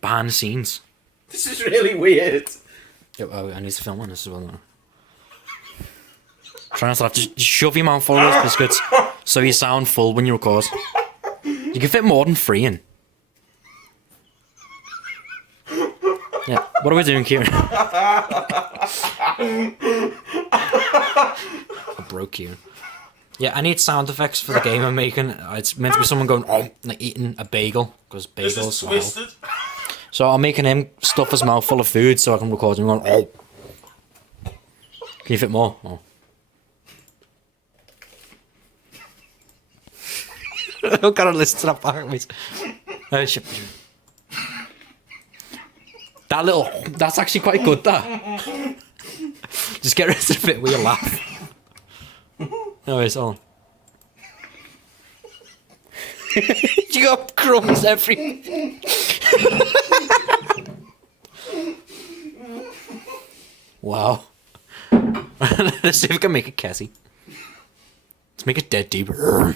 behind the scenes. This is really weird. Yeah, oh, I need to film on this as well now. Try not to have to just shove your mouth full of those biscuits so you sound full when you record. You can fit more than 3 in. Yeah, what are we doing, Kieran? I broke Kieran. Yeah, I need sound effects for the game I'm making. It's meant to be someone going, oh, like eating a bagel, because bagels This is are twisted. So I'm making him stuff his mouth full of food so I can record him going, oh. Can you fit more? Oh. I've got to listen to that back, mate. Oh, shit. That little... That's actually quite good, that. Just get rid of the bit where you laugh. No, it's on. You got crumbs every... Wow. Let's see if we can make it Cassie. Let's make it dead deep. Oh,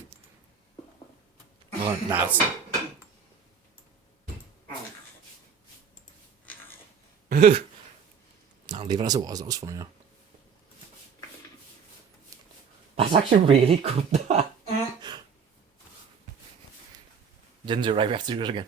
nah, it's... Nah, leave it as it was. That was funny. Yeah. That's actually really good. That. Didn't do it right. We have to do it again.